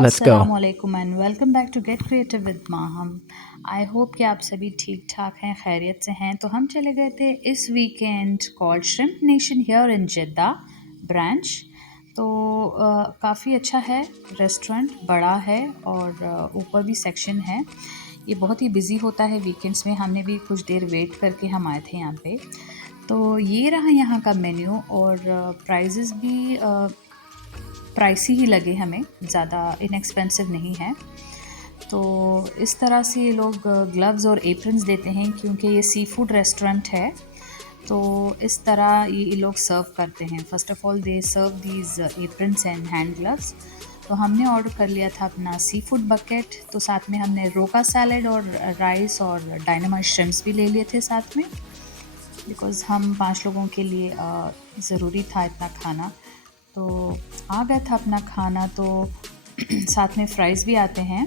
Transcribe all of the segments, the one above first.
Let's go. अस्सलामुअलैकुम and welcome back to get creative with Maham. I hope कि आप सभी ठीक ठाक हैं, खैरियत से हैं। तो हम चले गए थे इस weekend called shrimp nation here in Jeddah branch. तो काफ़ी अच्छा है, रेस्टोरेंट बड़ा है और ऊपर भी सेक्शन है। ये बहुत ही बिज़ी होता है वीकेंड्स में। हमने भी कुछ देर वेट करके हम आए थे यहाँ पे। तो ये रहा यहाँ का मेन्यू और प्राइजेज़ भी प्राइसी ही लगे हमें, ज़्यादा इनएक्सपेंसिव नहीं है। तो इस तरह से ये लोग ग्लव्स और एप्रन्स देते हैं क्योंकि ये सी फूड रेस्टोरेंट है। तो इस तरह ये लोग सर्व करते हैं। First of all they serve these aprons and hand gloves. तो हमने ऑर्डर कर लिया था अपना सी फूड बकेट। तो साथ में हमने रोका सैलड और राइस और डायनामाइट श्रिम्प्स भी ले लिए थे साथ में, बिकॉज़ हम 5 लोगों के लिए ज़रूरी था इतना खाना। तो आ गया था अपना खाना। तो साथ में फ्राइज़ भी आते हैं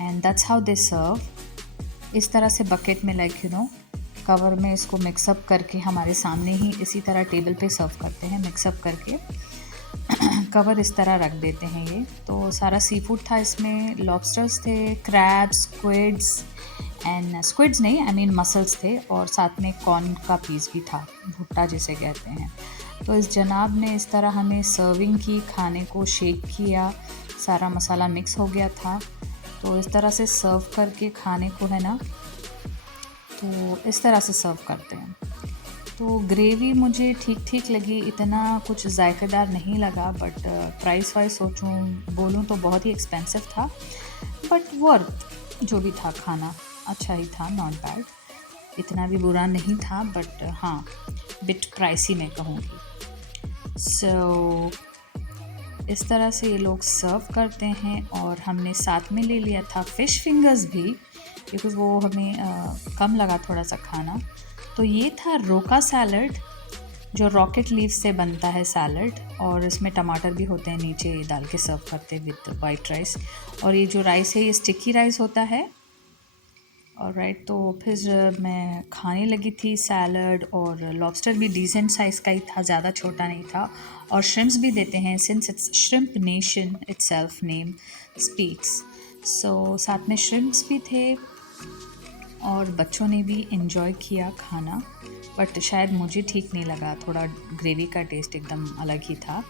एंड दैट्स हाउ दे सर्व। इस तरह से बकेट में कवर में इसको मिक्सअप करके हमारे सामने ही इसी तरह टेबल पे सर्व करते हैं। मिक्सअप करके कवर इस तरह रख देते हैं। ये तो सारा सी फूड था इसमें। लॉबस्टर्स थे, क्रैब्स, स्क्विड्स एंड स्क्विड्स नहीं, आई मीन मसल्स थे, और साथ में कॉर्न का पीस भी था, भुट्टा जिसे कहते हैं। तो इस जनाब ने इस तरह हमें सर्विंग की, खाने को शेक किया, सारा मसाला मिक्स हो गया था। तो इस तरह से सर्व करके खाने को तो इस तरह से सर्व करते हैं। तो ग्रेवी मुझे ठीक ठीक लगी, इतना कुछ जायकेदार नहीं लगा। बट प्राइस वाइज बोलूँ तो बहुत ही एक्सपेंसिव था, बट वर्थ जो भी था खाना अच्छा ही था, नॉट बैड। इतना भी बुरा नहीं था, बट हाँ, बिट प्राइसी मैं कहूँगी। सो इस तरह से ये लोग सर्व करते हैं। और हमने साथ में ले लिया था फ़िश फिंगर्स भी, बिकॉज़ वो हमें कम लगा थोड़ा सा खाना। तो ये था रोका सैलड, जो रॉकेट लीव से बनता है सैलड, और इसमें टमाटर भी होते हैं नीचे, डाल के सर्व करते हैं विद वाइट राइस। और ये जो राइस है ये स्टिकी राइस होता है। ऑलराइट, तो फिर मैं खाने लगी थी सैलड। और लॉबस्टर भी डिसेंट साइज़ का ही था, ज़्यादा छोटा नहीं था। और श्रिम्प्स भी देते हैं, since it's shrimp nation itself name speaks. So साथ में श्रिम्प्स भी थे और बच्चों ने भी इन्जॉय किया खाना। बट शायद मुझे ठीक नहीं लगा, थोड़ा ग्रेवी का टेस्ट एकदम अलग ही था।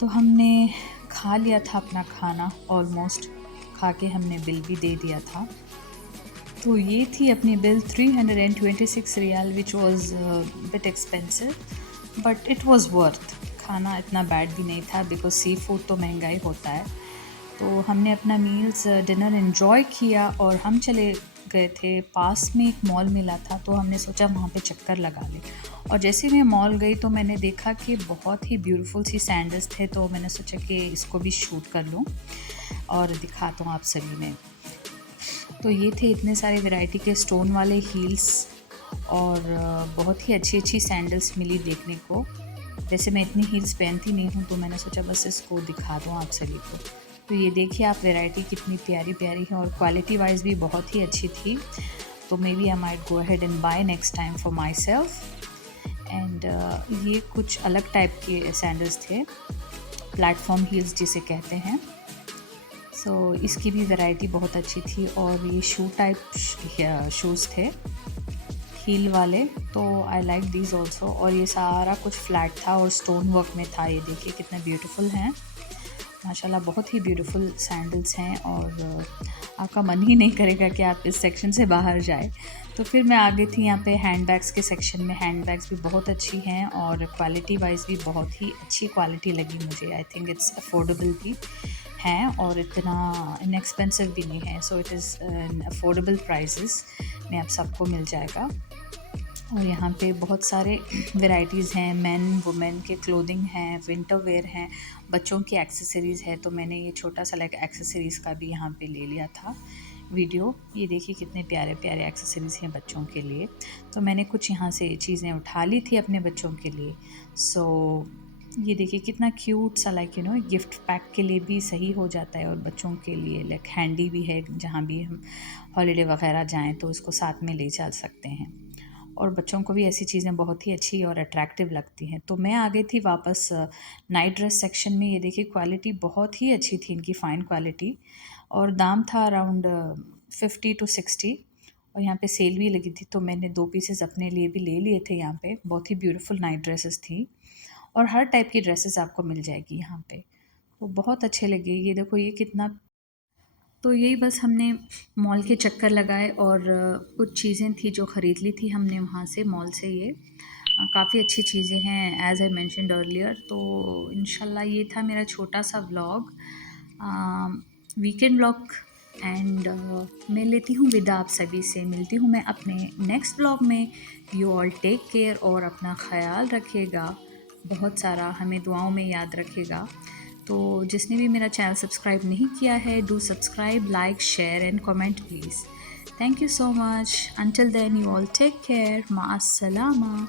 तो हमने खा लिया था अपना खाना, ऑलमोस्ट खा के हमने बिल भी दे दिया था। तो ये थी अपनी bill, 326 riyal, which was bit expensive, but it was worth. खाना इतना बैड भी नहीं था, बिकॉज सी फूड तो महंगा ही होता है। तो हमने अपना मील्स डिनर एंजॉय किया और हम चले गए थे। पास में एक मॉल मिला था, तो हमने सोचा वहाँ पे चक्कर लगा लें। और जैसे मैं मॉल गई तो मैंने देखा कि बहुत ही ब्यूटीफुल सी सैंडल्स थे। तो मैंने सोचा कि इसको भी शूट कर लूँ और दिखाता हूँ आप सभी में। तो ये थे इतने सारे वैरायटी के स्टोन वाले हील्स, और बहुत ही अच्छी अच्छी सैंडल्स मिली देखने को। वैसे मैं इतनी हील्स पहनती नहीं हूँ, तो मैंने सोचा बस इसको दिखा दूँ आप सभी को। तो ये देखिए आप, वैरायटी कितनी प्यारी प्यारी है और क्वालिटी वाइज भी बहुत ही अच्छी थी। तो maybe I might go ahead and buy next time for myself. And ये कुछ अलग टाइप के सैंडल्स थे, प्लेटफॉर्म हील्स जिसे कहते हैं। सो इसकी भी वैरायटी बहुत अच्छी थी। और ये शू टाइप शूज़ थे, हील वाले। तो आई लाइक दीज ऑल्सो। और ये सारा कुछ फ्लैट था और स्टोन वर्क में था। ये देखिए कितने ब्यूटीफुल हैं, माशाल्लाह, बहुत ही ब्यूटीफुल सैंडल्स हैं। और आपका मन ही नहीं करेगा कि आप इस सेक्शन से बाहर जाए। तो फिर मैं आ गई थी यहाँ पे हैंड बैग्स के सेक्शन में। हैंड बैग्स भी बहुत अच्छी हैं और क्वालिटी वाइज भी बहुत ही अच्छी क्वालिटी लगी मुझे। आई थिंक इट्स अफोर्डेबल भी हैं और इतना इनएक्सपेंसिव भी नहीं है। So it is affordable prices में आप सबको मिल जाएगा। और यहाँ पे बहुत सारे वैराइटीज़ हैं, मेन वुमेन के क्लोथिंग हैं, विंटर वेयर हैं, बच्चों की एक्सेसरीज़ है। तो मैंने ये छोटा सा लाइक एक्सेसरीज़ का भी यहाँ पे ले लिया था वीडियो। ये देखिए कितने प्यारे प्यारे एक्सेसरीज़ हैं बच्चों के लिए। तो मैंने कुछ यहाँ से चीज़ें उठा ली थी अपने बच्चों के लिए। सो ये देखिए कितना क्यूट सा, लाइक गिफ्ट पैक के लिए भी सही हो जाता है और बच्चों के लिए लाइक हैंडी भी है, जहाँ भी हम हॉलीडे वगैरह जाएं तो इसको साथ में ले चल सकते हैं। और बच्चों को भी ऐसी चीज़ें बहुत ही अच्छी और अट्रैक्टिव लगती हैं। तो मैं आ गई थी वापस नाइट ड्रेस सेक्शन में। ये देखिए क्वालिटी बहुत ही अच्छी थी इनकी, फ़ाइन क्वालिटी, और दाम था अराउंड 50 टू 60। और यहाँ पे सेल भी लगी थी तो मैंने 2 पीसेस अपने लिए भी ले लिए थे यहाँ पे। बहुत ही ब्यूटीफुल नाइट ड्रेसेस थी और हर टाइप की ड्रेसेस आपको मिल जाएगी यहाँ पे। तो बहुत अच्छे लगे। ये देखो ये कितना। तो यही बस हमने मॉल के चक्कर लगाए और कुछ चीज़ें थी जो ख़रीद ली थी हमने वहाँ से, मॉल से। ये काफ़ी अच्छी चीज़ें हैं एज़ आई मेंशन्ड अर्लियर। तो इंशाल्लाह ये था मेरा छोटा सा व्लॉग, वीकेंड व्लॉग। एंड मैं लेती हूँ विदा आप सभी से। मिलती हूँ मैं अपने नेक्स्ट व्लॉग में। यू ऑल टेक केयर और अपना ख़याल रखिएगा, बहुत सारा हमें दुआओं में याद रखिएगा। तो जिसने भी मेरा चैनल सब्सक्राइब नहीं किया है, do subscribe, like, share and comment please. Thank you so much. Until then you all take care. मा अस्सलामा।